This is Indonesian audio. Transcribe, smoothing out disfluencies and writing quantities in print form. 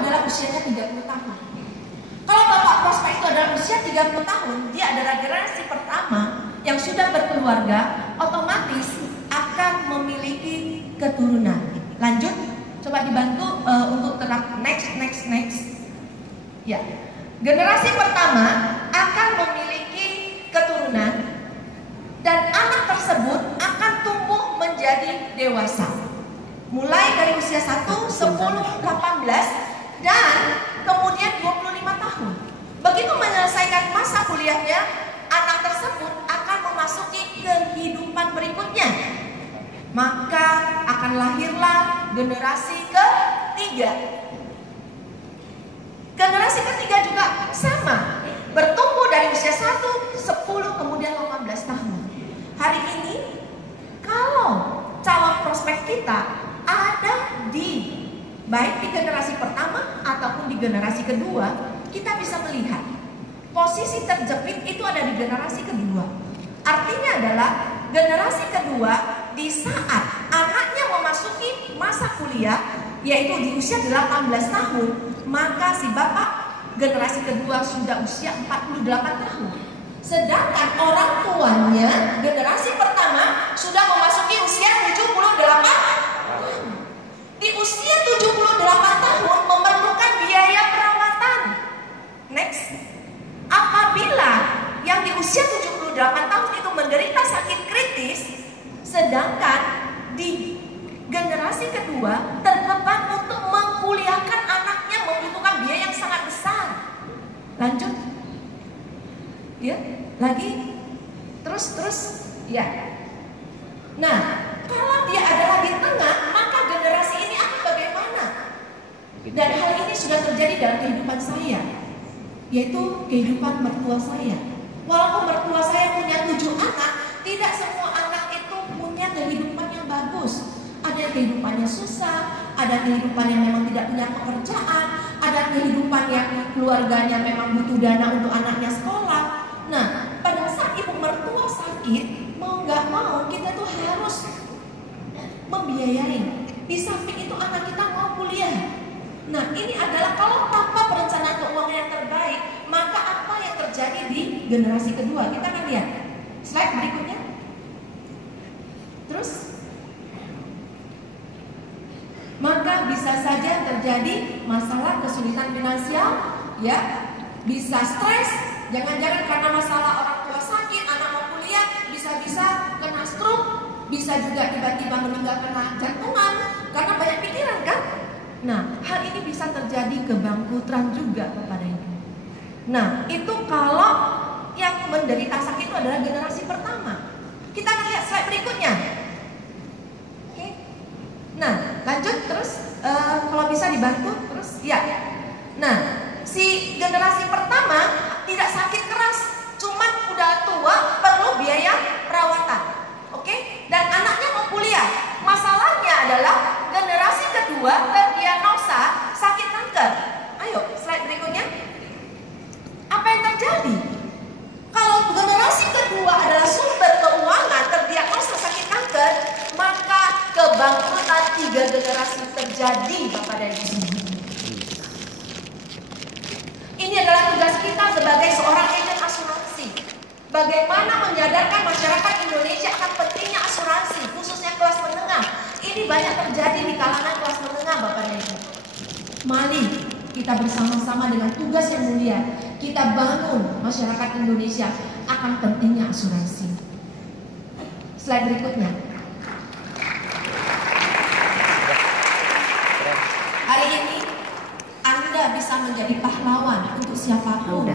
adalah usianya 30 tahun. Kalau bapak prospek itu adalah usia 30 tahun, dia adalah generasi pertama yang sudah berkeluarga, otomatis akan memiliki keturunan. Lanjut, coba dibantu untuk terap next. Ya, generasi pertama akan memiliki keturunan dan anak tersebut akan tumbuh menjadi dewasa. Mulai dari usia 1, 10, 18 dan kemudian 25 tahun. Begitu menyelesaikan masa kuliahnya, anak tersebut akan memasuki kehidupan berikutnya. Maka akan lahirlah generasi ketiga. Generasi ketiga juga sama, bertumbuh dari usia 1, 10, kemudian 18 tahun. Hari ini, kalau calon prospek kita ada di baik di generasi pertama ataupun di generasi kedua, kita bisa melihat posisi terjepit itu ada di generasi kedua. Artinya adalah generasi kedua di saat anaknya memasuki masa kuliah, yaitu di usia 18 tahun, maka si bapak generasi kedua sudah usia 48 tahun. Sedangkan orang tuanya generasi pertama sudah memasuki usia 78 tahun. Di usia 78 tahun memerlukan biaya perawatan. Next. Apabila yang di usia 78 tahun itu menderita sakit kritis, sedangkan di generasi kedua terbeban untuk mengkuliahkan anaknya, membutuhkan biaya yang sangat besar. Lanjut. Ya, lagi. Terus ya. Nah, kalau dia adalah di tengah, maka generasi ini akan bagaimana? Dan hal ini sudah terjadi dalam kehidupan saya, yaitu kehidupan mertua saya. Walaupun mertua saya punya 7 anak, tidak semua anak itu punya kehidupan yang bagus. Ada kehidupannya susah, ada kehidupan yang memang tidak punya pekerjaan, ada kehidupan yang keluarganya memang butuh dana untuk anaknya sekolah. Nah, pada saat ibu mertua sakit, mau nggak mau kita tuh harus membiayai. Di samping itu anak kita mau kuliah. Nah, ini adalah kalau tanpa perencanaan keuangan yang terbaik, maka apa yang terjadi di generasi kedua? Kita akan lihat slide berikutnya. Terus, maka bisa saja terjadi masalah kesulitan finansial, ya, bisa stres, jangan-jangan karena masalah orang tua sakit, anak mau kuliah, bisa-bisa kena stroke, bisa juga tiba-tiba meninggal kena jantungan, karena banyak pikiran kan? Nah, hal ini bisa terjadi kebangkrutan juga kepada ibu. Nah, itu kalau yang menderita sakit itu adalah generasi pertama. Kita akan lihat slide berikutnya. Oke. Nah, lanjut terus, kalau bisa dibantu terus, ya. Nah, si generasi pertama tidak sakit keras, cuman udah tua, perlu biaya perawatan. Oke? Dan anaknya mau kuliah. Masalahnya adalah generasi kedua terdiagnosa sakit kanker. Ayo, slide berikutnya. Apa yang terjadi? Kalau generasi kedua adalah sumber keuangan terdiagnosa sakit kanker, maka kebangkrutan 3 generasi terjadi, Bapak dan Ibu. Ini adalah tugas kita sebagai seorang agen asuransi. Bagaimana menyadarkan masyarakat Indonesia akan pentingnya asuransi, khususnya kelas menengah. Ini banyak terjadi di kalangan kelas menengah, Bapak dan Ibu. Mari kita bersama-sama dengan tugas yang mulia, kita bangun masyarakat Indonesia akan pentingnya asuransi. Slide berikutnya. Hari ini Anda bisa menjadi pahlawan untuk siapapun.